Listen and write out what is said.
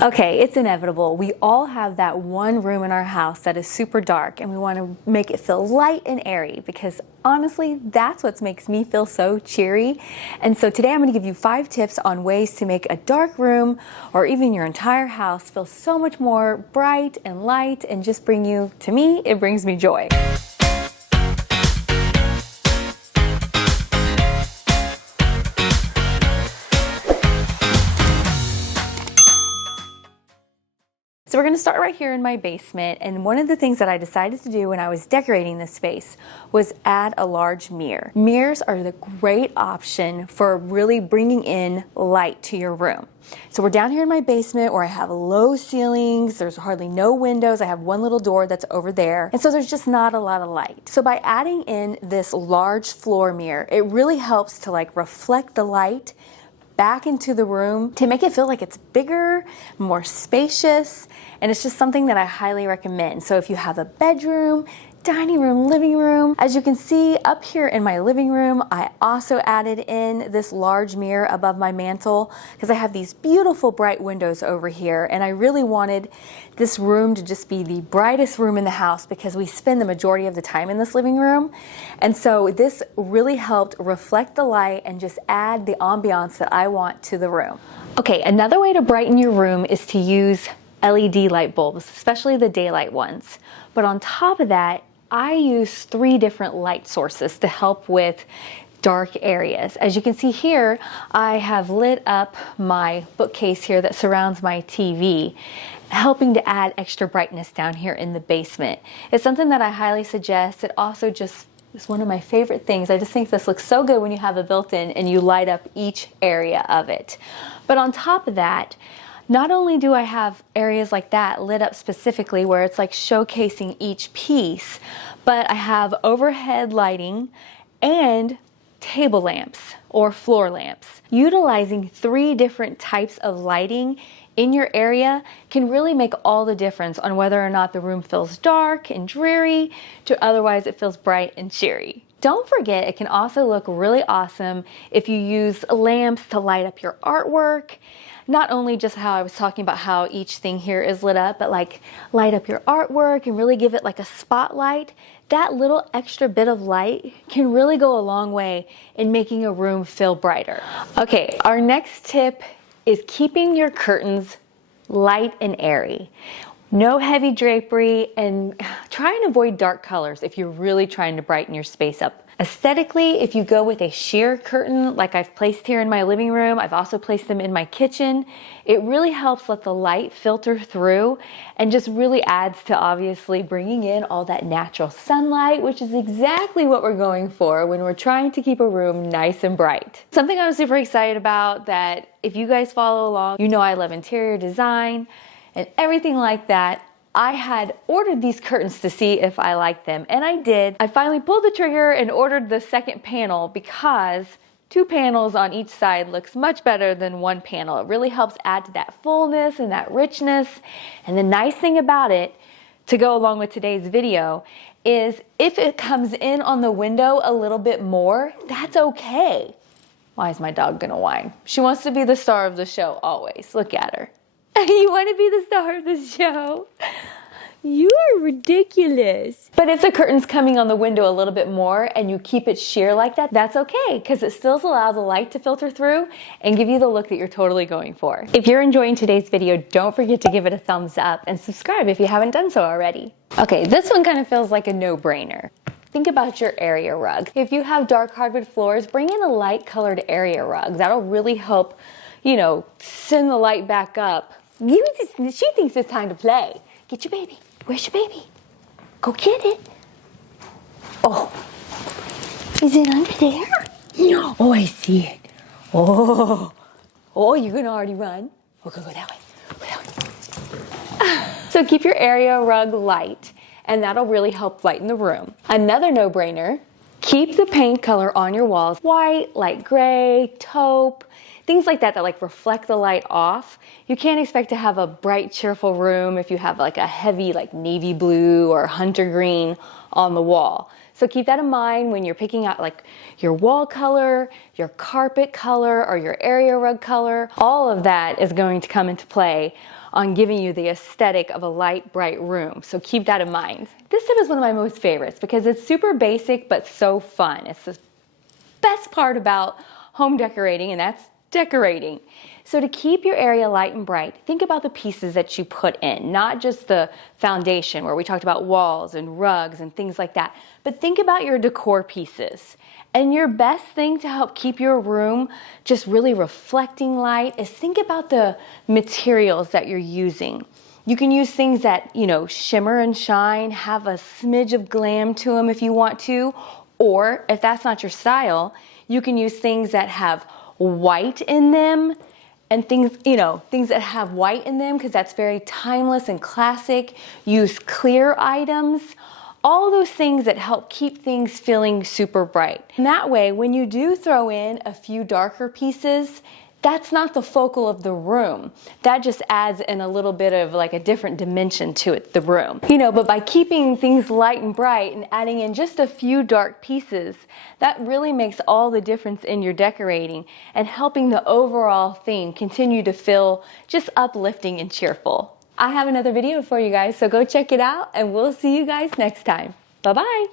Okay, it's inevitable. We all have that one room in our house that is super dark and we want to make it feel light and airy because honestly, that's what makes me feel so cheery. And so today I'm going to give you 5 tips on ways to make a dark room or even your entire house feel so much more bright and light and just bring you, to me, it brings me joy. So we're going to start right here in my basement, and one of the things that I decided to do when I was decorating this space was add a large mirror. Mirrors are the great option for really bringing in light to your room. So we're down here in my basement where I have low ceilings, there's hardly no windows, I have one little door that's over there, and so there's just not a lot of light. So by adding in this large floor mirror, it really helps to reflect the light back into the room to make it feel like it's bigger, more spacious, and it's just something that I highly recommend. So if you have a bedroom, dining room, living room, as you can see up here in my living room, I also added in this large mirror above my mantle because I have these beautiful bright windows over here, and I really wanted this room to just be the brightest room in the house because we spend the majority of the time in this living room. And so this really helped reflect the light and just add the ambiance that I want to the room. Okay, another way to brighten your room is to use LED light bulbs, especially the daylight ones. But on top of that, I use 3 different light sources to help with dark areas. As you can see here, I have lit up my bookcase here that surrounds my TV, helping to add extra brightness down here in the basement. It's something that I highly suggest. It also just is one of my favorite things. I just think this looks so good when you have a built-in and you light up each area of it. But on top of that, not only do I have areas like that lit up specifically where it's like showcasing each piece, but I have overhead lighting and table lamps or floor lamps. Utilizing 3 different types of lighting in your area can really make all the difference on whether or not the room feels dark and dreary to otherwise it feels bright and cheery. Don't forget, it can also look really awesome if you use lamps to light up your artwork. Not only just how I was talking about how each thing here is lit up, but light up your artwork and really give it a spotlight. That little extra bit of light can really go a long way in making a room feel brighter. Okay, our next tip is keeping your curtains light and airy. No heavy drapery, and try and avoid dark colors if you're really trying to brighten your space up. Aesthetically, if you go with a sheer curtain like I've placed here in my living room, I've also placed them in my kitchen, it really helps let the light filter through and just really adds to obviously bringing in all that natural sunlight, which is exactly what we're going for when we're trying to keep a room nice and bright. Something I'm super excited about that if you guys follow along, you know I love interior design and everything like that. I had ordered these curtains to see if I liked them, and I did. I finally pulled the trigger and ordered the second panel because 2 panels on each side looks much better than 1 panel. It really helps add to that fullness and that richness. And the nice thing about it, to go along with today's video, is if it comes in on the window a little bit more, that's okay. Why is my dog gonna whine? She wants to be the star of the show always. Look at her. You want to be the star of the show? You're ridiculous. But if the curtain's coming on the window a little bit more and you keep it sheer like that, that's okay because it still allows the light to filter through and give you the look that you're totally going for. If you're enjoying today's video, don't forget to give it a thumbs up and subscribe if you haven't done so already. Okay, this one kind of feels like a no-brainer. Think about your area rug. If you have dark hardwood floors, bring in a light colored area rug. That'll really help, send the light back up. She thinks it's time to play. Get your baby. Where's your baby? Go get it. Oh, is it under there? Oh, I see it. Oh, you're gonna already run. Okay, go that way. Go that way. So keep your area rug light, and that'll really help lighten the room. Another no-brainer, keep the paint color on your walls white, light gray, taupe. things like that that like reflect the light off. You can't expect to have a bright, cheerful room if you have like a heavy like navy blue or hunter green on the wall. So keep that in mind when you're picking out like your wall color, your carpet color, or your area rug color. All of that is going to come into play on giving you the aesthetic of a light, bright room. So keep that in mind. This tip is one of my most favorites because it's super basic but so fun. It's the best part about home decorating, and that's decorating. So to keep your area light and bright, think about the pieces that you put in, not just the foundation where we talked about walls and rugs and things like that, but think about your decor pieces. And your best thing to help keep your room just really reflecting light is think about the materials that you're using. You can use things that, shimmer and shine, have a smidge of glam to them if you want to, or if that's not your style, you can use things that have white in them and things that have white in them because that's very timeless and classic. Use clear items. All those things that help keep things feeling super bright. And that way, when you do throw in a few darker pieces, that's not the focal of the room. That just adds in a little bit of like a different dimension to it, the room. But by keeping things light and bright and adding in just a few dark pieces, that really makes all the difference in your decorating and helping the overall theme continue to feel just uplifting and cheerful. I have another video for you guys, so go check it out and we'll see you guys next time. Bye-bye.